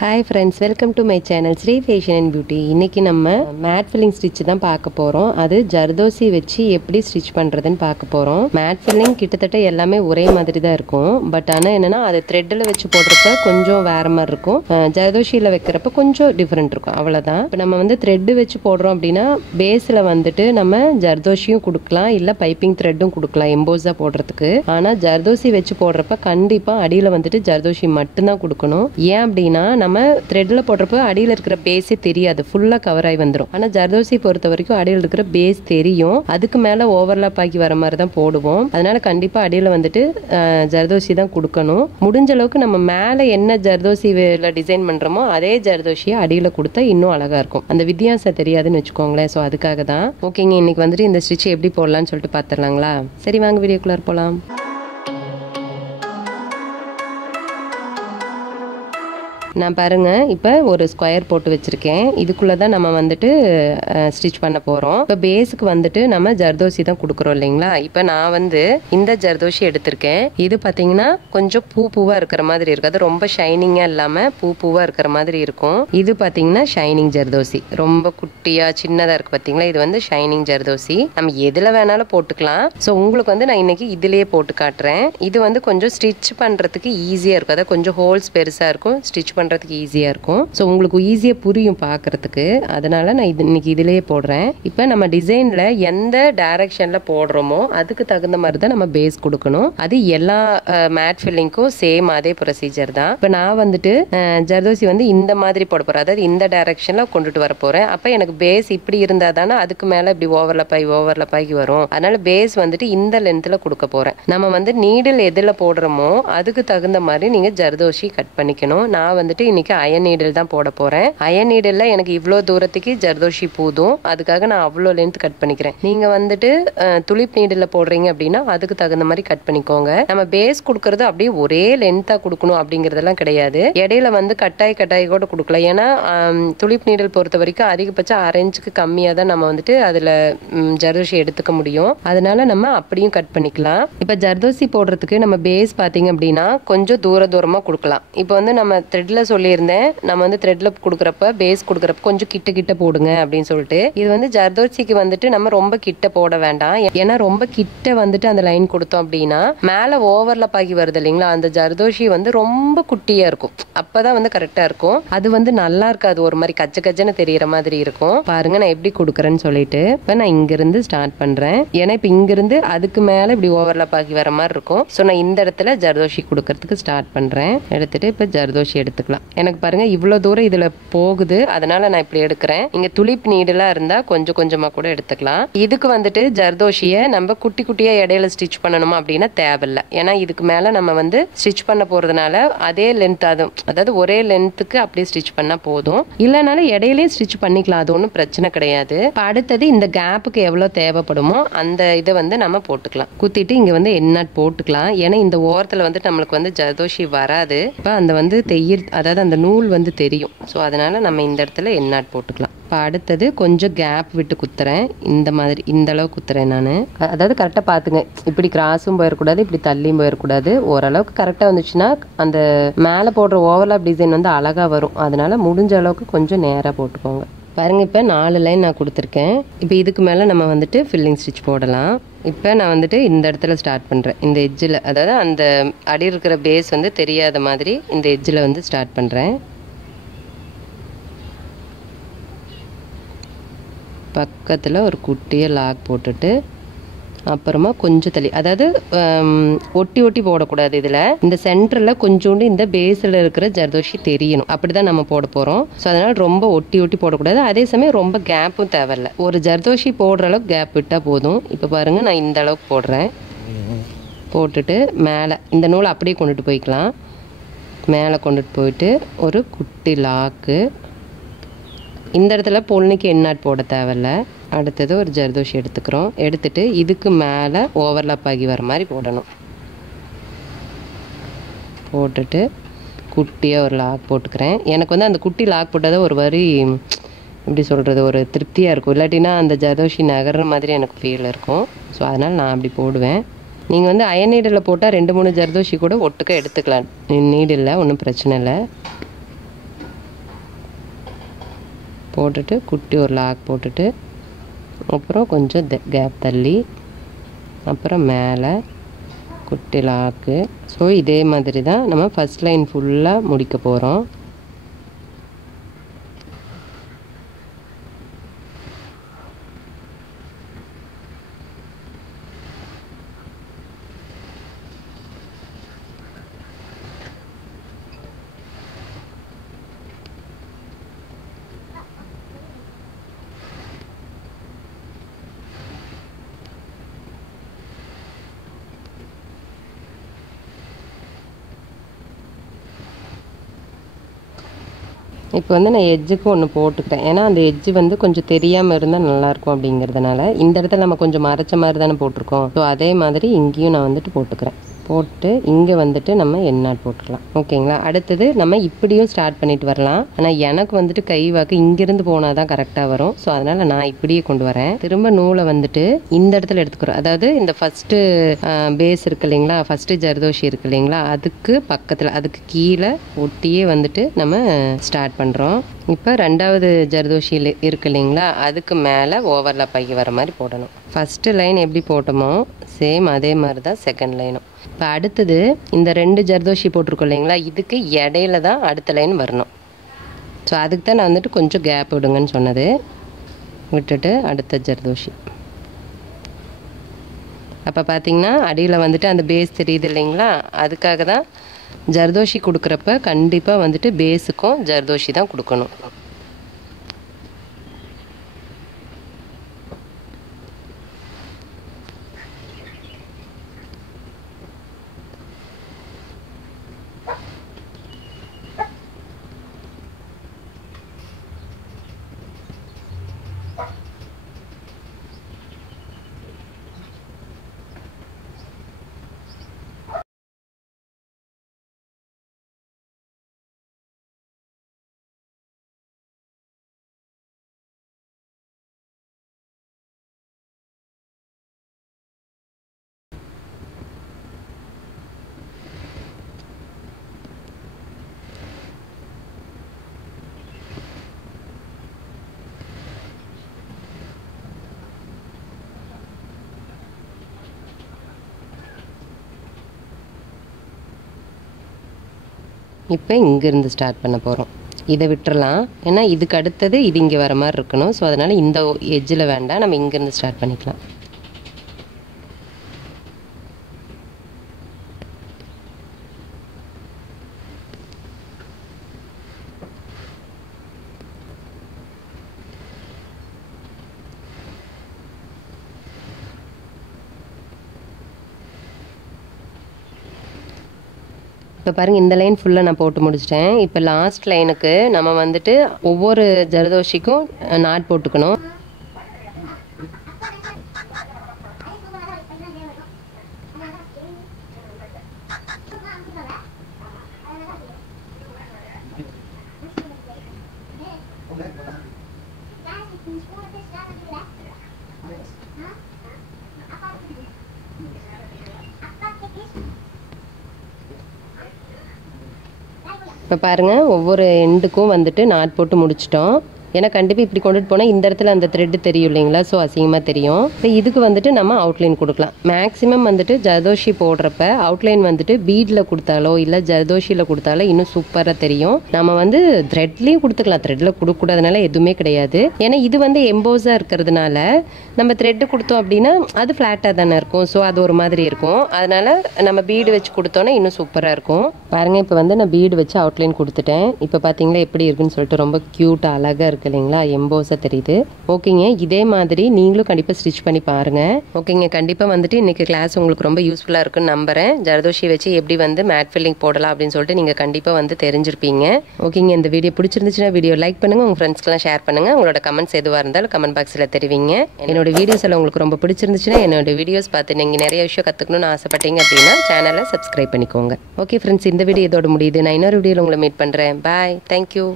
Hi friends, welcome to my channel Sri Fashion and Beauty. இன்னைக்கு நம்ம mat filling stitch தான் பார்க்க போறோம். அது ஜர்தோசி வச்சு எப்படி ஸ்டிட்ச் பண்றதுன்னு பார்க்க போறோம். மேட் ஃபில்லிங் கிட்டத்தட்ட எல்லாமே ஒரே மாதிரி தான் இருக்கும். பட் ஆனா என்னன்னா அது த்ரெட்ல வச்சு போடுறப்ப கொஞ்சம் வேற மாதிரி இருக்கும். ஜர்தோசியில வைக்கிறப்ப கொஞ்சம் டிஃபரெண்ட் இருக்கும். அவ்வளவுதான். இப்போ நம்ம வந்து த்ரெட் வச்சு போடுறோம் அப்படின்னா பேஸ்ல வந்துட்டு நம்ம ஜர்தோசியும் கொடுக்கலாம், இல்ல பைப்பிங் த்ரெட்டும் கொடுக்கலாம் எம்போஸா போடுறதுக்கு. ஆனா ஜர்தோசி வச்சு போடுறப்ப கண்டிப்பா அடியில வந்துட்டு ஜர்தோசி மட்டும்தான் கொடுக்கணும். ஏன் அப்படின்னா நம்ம த்ரெட்ல போடுறப்ப அடியில் இருக்கிற பேஸே தெரியாது, ஃபுல்லா கவர் ஆகி வந்துடும். ஆனா ஜர்தோசி பொறுத்த வரைக்கும் அடியில் இருக்கிற பேஸ் தெரியும், அதுக்கு மேல ஓவர்லாப் ஆகி வர மாதிரி தான் போடுவோம். அதனால கண்டிப்பா அடியில வந்துட்டு ஜர்தோசி தான் கொடுக்கணும். முடிஞ்ச அளவுக்கு நம்ம மேல என்ன ஜர்தோசி டிசைன் பண்றோமோ அதே ஜர்தோசியை அடியில கொடுத்தா இன்னும் அழகா இருக்கும். அந்த வித்தியாசம் தெரியாதுன்னு வச்சுக்கோங்களேன். ஸோ அதுக்காக தான். ஓகேங்க, இன்னைக்கு வந்துட்டு இந்த ஸ்டிச் எப்படி போடலாம்னு சொல்லிட்டு பாத்துடலாங்களா? சரி வாங்க வீடியோக்குள்ள போலாம். நான் பாருங்க இப்போ ஒரு ஸ்கொயர் போட்டு வச்சிருக்கேன். இதுக்குள்ள தான் நம்ம வந்துட்டு ஸ்டிச் பண்ண போறோம். இப்போ பேஸுக்கு வந்துட்டு நம்ம ஜர்தோசி தான் கொடுக்குறோம் இல்லைங்களா? இப்போ நான் வந்து இந்த ஜர்தோசி எடுத்திருக்கேன். இது பார்த்தீங்கன்னா கொஞ்சம் பூவா இருக்கிற மாதிரி இருக்கு. அது ரொம்ப ஷைனிங்கா இல்லாம பூவா இருக்கிற மாதிரி இருக்கும். இது பார்த்தீங்கன்னா ஷைனிங் ஜர்தோசி, ரொம்ப குட்டியா சின்னதா இருக்கு பார்த்தீங்களா? இது வந்து ஷைனிங் ஜர்தோசி. நம்ம எதுல வேணாலும் போட்டுக்கலாம். ஸோ உங்களுக்கு வந்து நான் இன்னைக்கு இதுலயே போட்டு காட்டுறேன். இது வந்து கொஞ்சம் ஸ்டிச் பண்றதுக்கு ஈஸியா இருக்கும். அதாவது கொஞ்சம் ஹோல்ஸ் பெருசா இருக்கும், ஸ்டிச் பண்றதுக்கு ஈஸியா இருக்கும். ஸோ உங்களுக்கு ஈஸியா புரியும் பார்க்கறதுக்கு. அதனால நான் இன்னைக்கு இதுலயே போடுறேன். இப்போ நம்ம டிசைன்ல எந்த டைரக்ஷன்ல போடுறோமோ அதுக்கு தகுந்த மாதிரி தான் நம்ம பேஸ் கொடுக்கணும். அது எல்லா மேட் ஃபில்லிங்க்கும் சேம் அதே ப்ரொசீஜர் தான். இப்போ நான் வந்துட்டு ஜர்தோசி வந்து இந்த மாதிரி போட போறேன், அதாவது இந்த டைரக்ஷன்ல கொண்டுட்டு வர போறேன். அப்ப எனக்கு பேஸ் இப்படி இருந்தா தானே அதுக்கு மேல இப்படி ஓவர்லாப் ஆகி வரும். அதனால பேஸ் வந்துட்டு இந்த லென்த்ல கொடுக்க போறேன். நம்ம வந்து நீடில் எதுல போடுறோமோ அதுக்கு தகுந்த மாதிரி நீங்க ஜர்தோசி கட் பண்ணிக்கணும். நான் வந்துட்டு இன்னைக்கு அயன் நீடில் தான் போட போறேன். அயன் நீடில்ல எனக்கு இவ்வளவு தூரத்துக்கு ஜர்தோசி போதும், அதுக்காக நான் அவ்வளோ லென்த் கட் பண்ணிக்கிறேன். நீங்க வந்துட்டு துளிப் நீடில்ல போடுறீங்க அப்படின்னா அதுக்கு தகுந்த மாதிரி கட் பண்ணிக்கோங்க. நம்ம பேஸ் கொடுக்கறது அப்படியே ஒரே லென்த்தா கொடுக்கணும் அப்படிங்கறதெல்லாம் கிடையாது. இடையில வந்து கட்டாய் கூட கொடுக்கலாம். ஏன்னா துளிப் நீடில் பொறுத்த வரைக்கும் அதிகபட்சம் 1/2 இன்ச்சுக்கு கம்மியா தான் நம்ம வந்துட்டு அதுல ஜர்தோசி எடுத்துக்க முடியும். அதனால நம்ம அப்படியும் கட் பண்ணிக்கலாம். இப்ப ஜர்தோசி போடுறதுக்கு நம்ம பேஸ் பாத்தீங்க அப்படின்னா கொஞ்சம் தூரமா கொடுக்கலாம். இப்போ வந்து நம்ம த்ரெட்ல சொல்லியிருந்தேன், நம்ம வந்து த்ரெட்ல கொடுக்குறப்ப பேஸ் கொடுக்குறப்ப கொஞ்சம் கிட்ட போடுங்க அப்படின்னு சொல்லிட்டு. இது வந்து ஜர்தோசிக்கு வந்துட்டு நம்ம ரொம்ப கிட்ட போட வேண்டாம். ஏன்னா ரொம்ப கிட்ட வந்துட்டு அந்த லைன் கொடுத்தோம் அப்படின்னா மேல ஓவர்லாப் ஆகி வருது இல்லைங்களா? அந்த ஜர்தோசி வந்து ரொம்ப குட்டியா இருக்கும். அப்பதான் வந்து கரெக்டா இருக்கும். அது வந்து நல்லா இருக்காது, ஒரு மாதிரி கச்சன்னு தெரியற மாதிரி இருக்கும். பாருங்க நான் எப்படி கொடுக்குறேன்னு சொல்லிட்டு. இப்ப நான் இங்க இருந்து ஸ்டார்ட் பண்றேன். ஏன்னா இப்ப இங்க இருந்து அதுக்கு மேல இப்படி ஓவர்லாப் ஆகி வர மாதிரி இருக்கும். ஸோ நான் இந்த இடத்துல ஜர்தோசி கொடுக்கறதுக்கு ஸ்டார்ட் பண்றேன். எடுத்துட்டு இப்ப ஜர்தோசி எடுத்துக்கலாம். எனக்கு பாருங்க இவ்வளவு தூரம் இதுல போகுது, அதனால நான் இப்படி எடுக்கிறேன். இங்க துளிப் நீடலா இருந்தா கொஞ்சமா கூட எடுத்துக்கலாம். இதுக்கு வந்துட்டு ஜர்தோசிய நம்ம குட்டியா இடையில ஸ்டிச் பண்ணணுமா அப்படின்னா தேவையில்லை. ஏன்னா இதுக்கு மேல நம்ம வந்து ஸ்டிச் பண்ண போறதுனால அதே லென்த், அதாவது ஒரே லென்த்துக்கு அப்படியே ஸ்டிச் பண்ணா போதும். இல்லைனாலும் இடையிலேயே ஸ்டிச் பண்ணிக்கலாம், அது ஒன்றும் பிரச்சனை கிடையாது. அடுத்தது இந்த கேப்புக்கு எவ்வளவு தேவைப்படுமோ அந்த இதை வந்து நம்ம போட்டுக்கலாம். குத்திட்டு இங்க வந்து எண்ணாட் போட்டுக்கலாம். ஏன்னா இந்த ஓரத்துல வந்துட்டு நம்மளுக்கு வந்து ஜர்தோசி வராது. இப்ப அந்த வந்து அதாவது அந்த நூல் வந்து தெரியும். ஸோ அதனால நம்ம இந்த இடத்துல எண்ணாட் போட்டுக்கலாம். இப்போ அடுத்தது கொஞ்சம் கேப் விட்டு குத்துறேன். இந்த மாதிரி இந்த அளவு குத்துறேன் நான். அதாவது கரெக்டாக பார்த்துங்க, இப்படி கிராஸும் போயிடக்கூடாது, இப்படி தள்ளியும் போயிடக்கூடாது. ஓரளவுக்கு கரெக்டாக வந்துச்சுன்னா அந்த மேலே போடுற ஓவர்லாப் டிசைன் வந்து அழகா வரும். அதனால முடிஞ்ச அளவுக்கு கொஞ்சம் நேராக போட்டுக்கோங்க. பாருங்க இப்போ 4 லைன் நான் கொடுத்துருக்கேன். இப்போ இதுக்கு மேலே நம்ம வந்துட்டு ஃபில்லிங் ஸ்டிச் போடலாம். இப்போ நான் வந்துட்டு இந்த இடத்துல ஸ்டார்ட் பண்ணுறேன். இந்த எட்ஜில், அதாவது அந்த அடி இருக்கிற பேஸ் வந்து தெரியாத மாதிரி இந்த எட்ஜில் வந்து ஸ்டார்ட் பண்ணுறேன். பக்கத்தில் ஒரு குட்டியை லாக் போட்டுட்டு அப்புறமா கொஞ்சம் தள்ளி, அதாவது ஒட்டி போடக்கூடாது. இதில் இந்த சென்டரில் கொஞ்சோண்டு இந்த பேஸில் இருக்கிற ஜர்தோசி தெரியணும், அப்படிதான் நம்ம போட போகிறோம். ஸோ அதனால் ரொம்ப ஒட்டி போடக்கூடாது. அதே சமயம் ரொம்ப கேப்பும் தேவையில்லை. ஒரு ஜர்தோசி போடுற அளவுக்கு கேப் விட்டால் போதும். இப்போ பாருங்கள் நான் இந்த அளவுக்கு போடுறேன். போட்டுட்டு மேலே இந்த நூலை அப்படியே கொண்டுட்டு போய்க்கலாம். மேலே கொண்டுட்டு போயிட்டு ஒரு குட்டி லாக்கு. இந்த இடத்துல பொண்ணுக்கு எண்ணாட் போட தேவையில்ல. அடுத்தது ஒரு ஜர்தோசி எடுத்துக்கிறோம். எடுத்துட்டு இதுக்கு மேலே ஓவர்லாப் ஆகி வர மாதிரி போடணும். போட்டுட்டு குட்டியாக ஒரு லாக் போட்டுக்கிறேன். எனக்கு வந்து அந்த குட்டி லாக் போட்டால் ஒரு வரி எப்படி சொல்கிறது, ஒரு திருப்தியாக இருக்கும். இல்லாட்டினா அந்த ஜர்தோசி நகர்ற மாதிரி எனக்கு ஃபீல் இருக்கும். ஸோ அதனால் நான் அப்படி போடுவேன். நீங்கள் வந்து அயன் நீடில் போட்டால் 2-3 ஜர்தோசி கூட ஒட்டுக்க எடுத்துக்கலாம். நீடில் ஒன்றும் பிரச்சனை இல்லை. போட்டுட்டு குட்டி ஒரு லாக் போட்டுட்டு அப்புறம் கொஞ்சம் கேப் தள்ளி அப்புறம் மேலே குட்டி லாக்கு. ஸோ இதே மாதிரி தான் நம்ம ஃபஸ்ட் லைன் ஃபுல்லாக முடிக்க போகிறோம். இப்போ வந்து நான் எட்ஜுக்கு ஒன்று போட்டுக்கிட்டேன். ஏன்னா அந்த எட்ஜு வந்து கொஞ்சம் தெரியாமல் இருந்தால் நல்லாயிருக்கும் அப்படிங்கிறதுனால. இந்த இடத்துல நம்ம கொஞ்சம் மறைச்ச மாதிரி தானே போட்டிருக்கோம். ஸோ அதே மாதிரி இங்கேயும் நான் வந்துட்டு போட்டுக்கிறேன். போட்டு இங்கே வந்துட்டு நம்ம எண்ணாட் போட்டுக்கலாம். ஓகேங்களா? அடுத்தது நம்ம இப்படியும் ஸ்டார்ட் பண்ணிட்டு வரலாம். ஆனால் எனக்கு வந்துட்டு கை வாக்கு இங்கிருந்து போனால் தான் கரெக்டாக வரும். ஸோ அதனால் நான் இப்படியே கொண்டு வரேன். திரும்ப நூலை வந்துட்டு இந்த இடத்துல எடுத்துக்கிறோம். அதாவது இந்த ஃபஸ்ட்டு பேஸ் இருக்கு இல்லைங்களா, ஃபஸ்ட்டு ஜர்தோஷி இருக்கு இல்லைங்களா, அதுக்கு பக்கத்தில் அதுக்கு கீழே ஒட்டியே வந்துட்டு நம்ம ஸ்டார்ட் பண்ணுறோம். இப்போ ரெண்டாவது ஜர்தோஷி இருக்கு இல்லைங்களா, அதுக்கு மேலே ஓவர்லாப் ஆகி வர மாதிரி போடணும். ஃபஸ்ட்டு லைன் எப்படி போட்டோமோ சேம் அதே மாதிரி தான் செகண்ட் லைனும். இப்போ அடுத்தது இந்த 2 ஜர்தோஷி போட்டிருக்கோம் இல்லைங்களா, இதுக்கு இடையில தான் அடுத்த லைன் வரணும். ஸோ அதுக்கு தான் நான் வந்துட்டு கொஞ்சம் கேப் விடுங்கன்னு சொன்னது. விட்டுட்டு அடுத்த ஜர்தோஷி. அப்போ பார்த்தீங்கன்னா அடியில் வந்துட்டு அந்த பேஸ் தெரியுது இல்லைங்களா, அதுக்காக தான் ஜர்தோஷி கொடுக்குறப்ப கண்டிப்பாக வந்துட்டு பேஸுக்கும் ஜர்தோஷி தான் கொடுக்கணும். இப்போ இங்கேருந்து ஸ்டார்ட் பண்ண போகிறோம். இதை விட்டுறலாம், ஏன்னா இதுக்கு அடுத்தது இது இங்கே வர மாதிரி இருக்கணும். ஸோ அதனால் இந்த எட்ஜில் வேண்டாம், நம்ம இங்கேருந்து ஸ்டார்ட் பண்ணிக்கலாம். இப்போ பாருங்கள், இந்த லைன் ஃபுல்லாக நான் போட்டு முடிச்சிட்டேன். இப்போ லாஸ்ட் லைனுக்கு நம்ம வந்துட்டு ஒவ்வொரு ஜர்தோஷிக்கும் நாட் போட்டுக்கணும். இப்போ பாருங்கள், ஒவ்வொரு எண்டுக்கும் வந்துட்டு நாட் போட்டு முடிச்சிட்டோம். ஏன்னா கண்டிப்பாக இப்படி கொண்டுட்டு போனால் இந்த இடத்துல அந்த த்ரெட்டு தெரியும் இல்லைங்களா, ஸோ அசிங்கமாக தெரியும். இப்போ இதுக்கு வந்துட்டு நம்ம அவுட்லைன் கொடுக்கலாம். மேக்ஸிமம் வந்துட்டு ஜர்தோஷி போடுறப்ப அவுட்லைன் வந்துட்டு பீடில் கொடுத்தாலோ இல்லை ஜர்தோஷியில் கொடுத்தாலோ இன்னும் சூப்பராக தெரியும். நம்ம வந்து த்ரெட்லேயும் கொடுத்துக்கலாம், த்ரெட்டில் கொடுக்கக்கூடாதனால எதுவுமே கிடையாது. ஏன்னா இது வந்து எம்போஸாக இருக்கிறதுனால நம்ம த்ரெட்டு கொடுத்தோம் அப்படின்னா அது ஃப்ளாட்டாக தானே இருக்கும். ஸோ அது ஒரு மாதிரி இருக்கும். அதனால் நம்ம பீடு வச்சு கொடுத்தோன்னா இன்னும் சூப்பராக இருக்கும். பாருங்கள், இப்போ வந்து நான் பீடு வச்சு அவுட்லைன் கொடுத்துட்டேன். இப்போ பார்த்தீங்களா எப்படி இருக்குன்னு சொல்லிட்டு ரொம்ப க்யூட்டாக அழகாக இருக்குது இல்லைங்களா, எம்போஸாக தெரியுது. ஓகேங்க, இதே மாதிரி நீங்களும் கண்டிப்பாக ஸ்டிச் பண்ணி பாருங்கள். ஓகேங்க, கண்டிப்பாக வந்துட்டு இன்றைக்கி கிளாஸ் உங்களுக்கு ரொம்ப யூஸ்ஃபுல்லாக இருக்குன்னு நம்புகிறேன். ஜர்தோஷி வச்சு எப்படி வந்து மேட் ஃபில்லிங் போடலாம் அப்படின்னு சொல்லிட்டு நீங்கள் கண்டிப்பாக வந்து தெரிஞ்சிருப்பீங்க. ஓகேங்க, இந்த வீடியோ பிடிச்சிருந்துச்சுன்னா வீடியோ லைக் பண்ணுங்கள், உங்கள் ஃப்ரெண்ட்ஸ்க்கெலாம் ஷேர் பண்ணுங்கள். உங்களோட கமெண்ட்ஸ் எதுவாக இருந்தாலும் கமெண்ட் பாக்ஸில் தெரிவிங்க. என்னோட வீடியோஸ் எல்லாம் உங்களுக்கு ரொம்ப பிடிச்சிருந்துச்சுன்னா என்னோட வீடியோஸ் பார்த்து நீங்கள் நிறைய விஷயம் கற்றுக்கணும்னு ஆசைப்பட்டீங்க அப்படின்னா சேனலை சப்ஸ்கிரைப் பண்ணிக்கோங்க. ஓகே ஃப்ரெண்ட்ஸ், இந்த வீடியோ இதோட முடியுது. நான் இன்னொரு வீடியோவில் உங்களை மீட் பண்ணுறேன். பாய், தேங்க்யூ.